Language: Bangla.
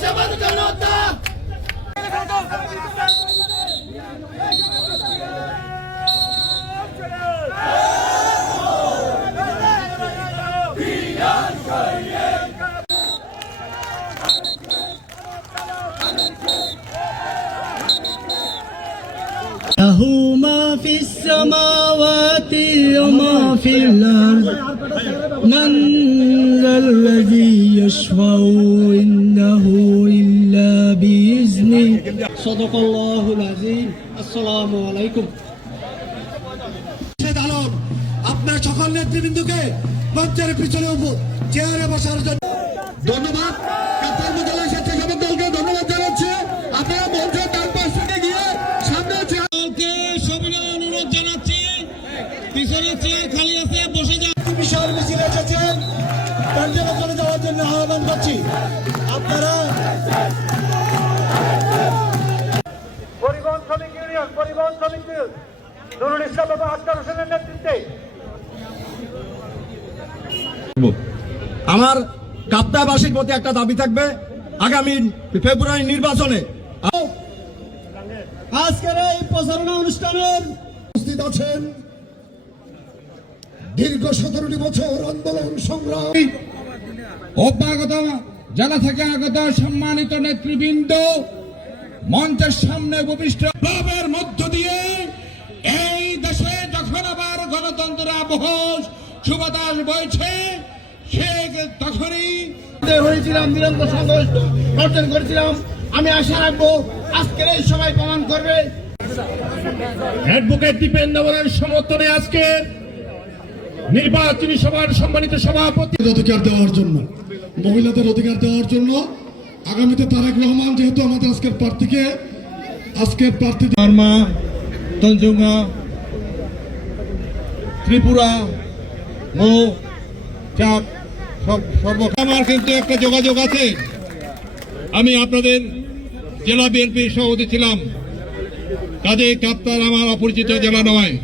জিজ্ঞাসাবাদ জনতা له ما في السماوات وما في الأرض من ذا الذي يشفع عنده إلا بإذنه صدق الله العظيم السلام عليكم আপনার সকল নেতৃবৃন্দকে মঞ্চের পিছনে চেয়ারে বসার জন্য ধন্যবাদ। কাতার মডেল স্বেচ্ছাসেবক দলকে ধন্যবাদ জানাচ্ছি। আপনারা মঞ্চের ডান পাশ থেকে গিয়ে সামনে দলকে সবিনয় অনুরোধ জানাচ্ছি, পিছনে চেয়ার খালি আছে, বসে যান। বিশাল মিছিল এসেছেন, প্যান্ডেলে চলে যাওয়ার জন্য আহ্বান করছি। আপনারা পরিবহন শ্রমিক ইউনিয়ন পরিবহন শ্রমিক নুরুল ইসলাম এবং আজকার হোসেনের নেতৃত্বে আমার কাপ্তাইবাসীর প্রতি একটা দাবি থাকবে, আগামী ফেব্রুয়ারি নির্বাচনে আজকের এই প্রচারণা অনুষ্ঠানের উপস্থিত আছেন দীর্ঘ 17টি বছর আন্দোলন সংগ্রাম অভ্যাগত জেলা থেকে আগত সম্মানিত নেতৃবৃন্দ, মঞ্চের সামনে উপবিষ্ট ভাবের মধ্য দিয়ে এই দেশে যখন আবার গণতন্ত্রের আবহ সুবাতাস বইছে, সে তখনই হয়েছিলাম, নিরন্তর সংঘর্ষ অর্জন করেছিলাম। আমি আশা রাখবো আজকের এই সবাই প্রমাণ করবে। অ্যাডভোকেট দীপেন দেওয়ানের সমর্থনে আজকে নির্বাচনী সভার সম্মানিত সভাপতি অধিকার দেওয়ার জন্য, মহিলাদের অধিকার দেওয়ার জন্য আগামীতে তারেক রহমান যেহেতু আমাদের আজকের প্রার্থী বার্মা, তঞ্জুঙ্গা, ত্রিপুরা ও চাপ আমার কিন্তু একটা যোগাযোগ আছে। আমি আপনাদের জেলা বিএনপির সভাপতি ছিলাম, কাজে কাপ্তার আমার অপরিচিত জেলা নয়।